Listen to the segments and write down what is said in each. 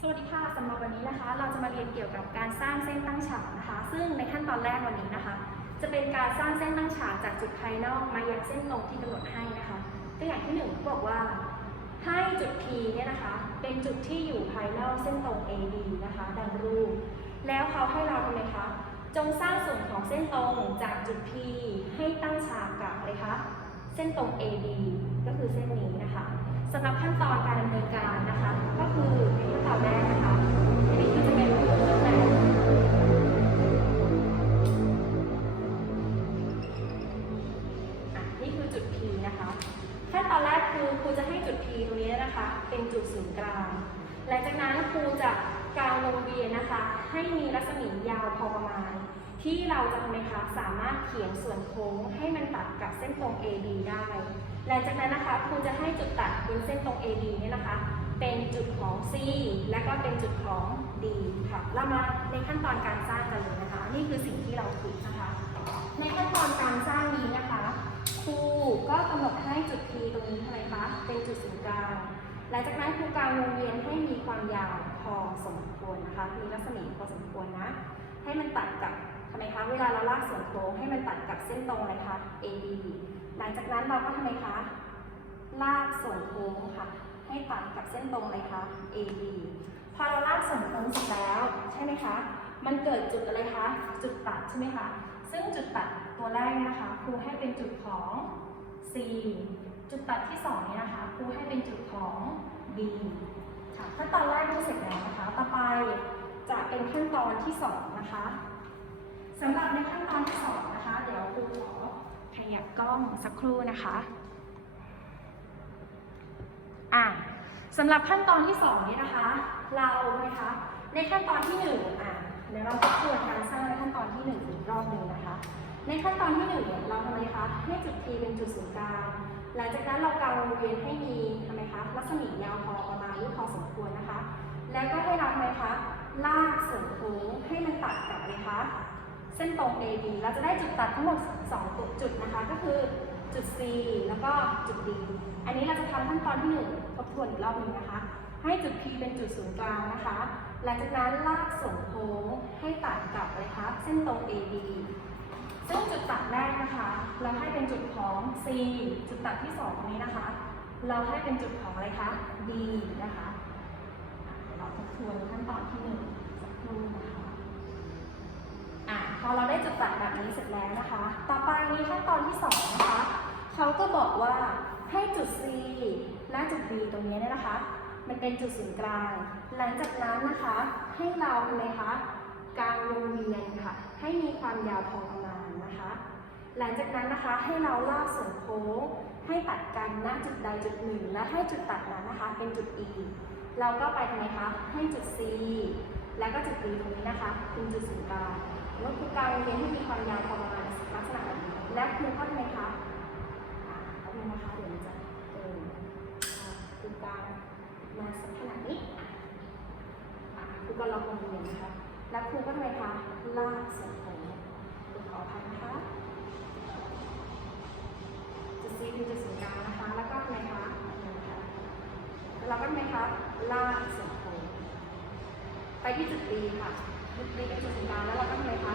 สวัสดีค่ะสำหรับวันนี้นะคะ เราจะมาเรียนเกี่ยวกับการสร้างเส้นตั้งฉากนะคะ ซึ่งในขั้นตอนแรกวันนี้นะคะ จะเป็นการสร้างเส้นตั้งฉากจากจุดภายนอกมายังเส้นตรงที่กำหนดให้นะคะตัวอย่างที่หนึ่งเขาบอกว่าให้จุด P เนี่ยนะคะ เป็นจุดที่อยู่ภายนอกเส้นตรง AB นะคะ ดังรูป แล้วเขาให้เราทำไมคะจงสร้างส่วนของเส้นตรงจากจุด P ให้ตั้งฉากกับอะไรคะเส้นตรง AB ก็คือเส้นนี้นะคะสำหรับขั้นตอนการดำเนินการ เป็นจุดศูนย์กลางหลังจากนั้นครูจะกาววงเวียนนะคะ ให้มีรัศมียาวพอประมาณ ที่เราจะทำไมคะสามารถเขียนส่วนโค้งให้มันตัดกับเส้นตรง AB ได้หลังจากนั้นนะคะครูจะให้จุดตัดบนเส้นตรง AB เนี่ยนะคะ เป็นจุดของ C และก็เป็นจุดของ D ค่ะเรามาในขั้นตอนการสร้างกันเลยนะคะ นี่คือสิ่งที่เราคิดนะคะ ในขั้นตอนการสร้างนี้นะคะครูก็กำหนดให้จุด P ตรงนี้ทำไมคะเป็นจุดศูนย์กลาง หลังจากนั้นครูกางวงเวียนให้มีความยาวพอสมควรนะคะ มีรัศมีพอสมควรนะ ให้มันตัดกับทำไมคะ เวลาเราลากส่วนโค้งให้มันตัดกับเส้นตรงเลยคะ AB หลังจากนั้นเราก็ทำไมคะ ลากส่วนโค้งค่ะ ให้ตัดกับเส้นตรงเลยคะ AB พอเราลากส่วนโค้งเสร็จแล้ว ใช่ไหมคะ มันเกิดจุดอะไรคะ จุดตัดใช่ไหมคะ ซึ่งจุดตัดตัวแรกนะคะ ครูให้เป็นจุดของ C จุดตัดที่สองนี้นะคะครูให้เป็นจุดของ B ค่ะขั้นตอนแรกที่เสร็จแล้วนะคะ ต่อไปจะเป็นขั้นตอนที่สองนะคะสำหรับในขั้นตอนที่สองนะคะ เดี๋ยวครูขอขยับกล้องสักครู่นะคะอะสำหรับขั้นตอนที่สองนี้นะคะ เรานะคะในขั้นตอนที่หนึ่งอะเดี๋ยวเราจะทวนการสร้างในขั้นตอนที่หนึ่งอีกรอบหนึ่งนะคะ ในขั้นตอนที่หนึ่งเราทำไมคะ ให้จุด P เป็นจุดศูนย์กลาง หลังจากนั้นเรากางวงเวียนให้มีทำไมคะรัศมียาวพอประมาณหรือพอสมควรนะคะ แล้วก็ให้เราทำไมคะ ลากส่วนโค้งให้มันตัดกับอะไรคะ เส้นตรง AB เราจะได้จุดตัดทั้งหมด2ตัวจุดนะคะ ก็คือจุด C แล้วก็จุด D อันนี้เราจะทำขั้นตอนที่หนึ่งทบทวนอีกรอบหนึงนะคะ ให้จุด P เป็นจุดศูนย์กลางนะคะ หลังจากนั้นลากส่วนโค้งให้ตัดกับอะไรคะ เส้นตรง AB ซึ่งจุดตัดแรกนะคะ เราให้เป็นจุดของ C จุดตัดที่สองนี้นะคะ เราให้เป็นจุดของอะไรคะ D นะคะเดี๋ยวเราทบทวนขั้นตอนที่หนึ่งสักครู่นะคะอะพอเราได้จุดตัดแบบนี้เสร็จแล้วนะคะ ต่อไปนี้ขั้นตอนที่สองนะคะเขาก็บอกว่าให้จุด C และจุด D ตรงนี้เนี่ยนะคะ มันเป็นจุดศูนย์กลาง หลังจากนั้นนะคะ ให้เราทำไมคะกางวงเวียนค่ะ ให้มีความยาวพอประมาณ นะคะ หลังจากนั้นนะคะให้เราลากส่วนโค้งให้ตัดกันณจุดใดจุดหนึ่ง และให้จุดตัดนั้นนะคะ เป็นจุด E เราก็ไปทำไมคะให้จุด C แล้วก็จุด D ตรงนี้นะคะเป็นจุดศูนย์กลางแล้วคือกางวงเวียนให้มีความยาวประมาณลักษณะแบบนี้และครูก็ทำไมคะอ่าแป๊บนึงนะคะเดี๋ยวจะเออครูกางมาสักขนาดนี้ครูก็ลอกวงเวียนนะคะ แล้วครูก็ทำไมคะลากส่วนโค้ง ออภัยนะคะจุด C คือจุดศูนย์กลางนะคะ แล้วก็ทำไมคะนะคะแล้วก็ทำไมคะลากส่วนโค้งไปที่จุด D ค่ะจุด D เป็นจุดศูนย์กลางแล้วเราก็ทำไมคะ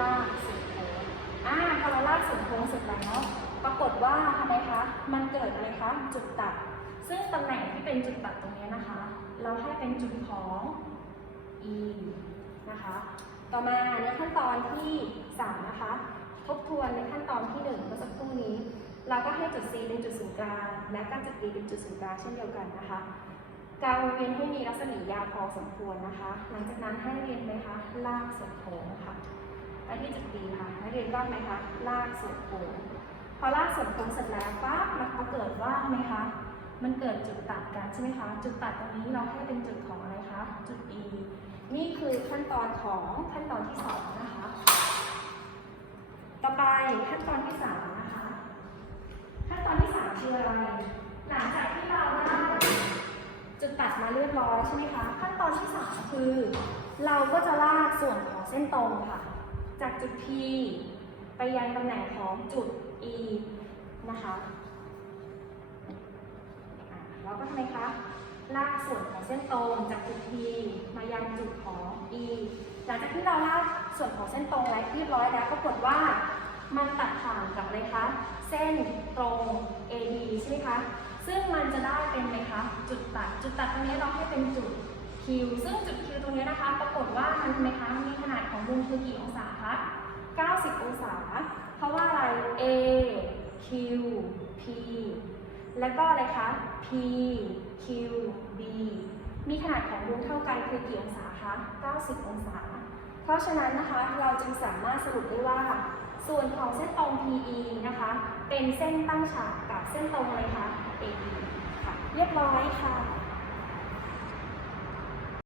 ลากส่วนโค้งอ่าพอเราลากส่วนโค้งเสร็จแล้วปรากฏว่าทำไมคะ มันเกิดอะไรคะ จุดตัด ซึ่งตำแหน่งที่เป็นจุดตัดตรงนี้นะคะ เราให้เป็นจุดของ E นะคะ ต่อมาในขั้นตอนที่ 3 นะคะ ทบทวนในขั้นตอนที่1เมื่อสักครู่นี้ เราก็ให้จุด C เป็นจุดศูนย์กลาง และก็จุด D เป็นจุดศูนย์กลางเช่นเดียวกันนะคะ การวงเวียนให้มีรัศมียาวพอสมควรนะคะ หลังจากนั้นให้เรียนไหมคะ ลากส่วนโค้งค่ะไปที่จุด D ค่ะนักเรียนก็ไหมคะ ลากส่วนโค้ง พอลากส่วนโค้งเสร็จแล้วปั๊บมันก็เกิดว่าไหมคะ มันเกิดจุดตัดกันใช่ไหมคะ จุดตัดตรงนี้เราให้เป็นจุดของอะไรคะ จุด E นี่คือขั้น ตอนของขั้นตอนที่สองนะคะ ต่อไปขั้นตอนที่สามนะคะ ขั้นตอนที่สามคืออะไร หลังจากที่เราได้จุดตัดมาเรียบร้อยใช่ไหมคะ ขั้นตอนที่สามคือ เราก็จะลากส่วนของเส้นตรงค่ะ จากจุด P ไปยังตำแหน่งของจุด E นะคะ เราก็ทำไมคะ ลากส่วนของเส้นตรงจากจุด P มายังจุดของ E หลังจากที่เราลากส่วนของเส้นตรงแล้วเรียบร้อยแล้วปรากฏว่ามันตัดผ่านกับอะไรคะ เส้นตรง AD ใช่ไหมคะ ซึ่งมันจะได้เป็นไหมคะ จุดตัด จุดตัดตรงนี้เราให้เป็นจุด Q ซึ่งจุด Q ตรงนี้นะคะ ปรากฏว่ามันไหมคะ มีขนาดของมุมคือกี่องศาคะ 90 องศา เพราะว่าอะไร A Q P แล้วก็อะไรคะ P Q B มีขนาดของมุมเท่ากันคือกี่องศาคะ 90 องศา เพราะฉะนั้นนะคะเราจึงสามารถสรุปได้ว่า ส่วนของเส้นตรง PE นะคะ เป็นเส้นตั้งฉากกับเส้นตรงอะไรคะ AE ค่ะ เรียบร้อยค่ะ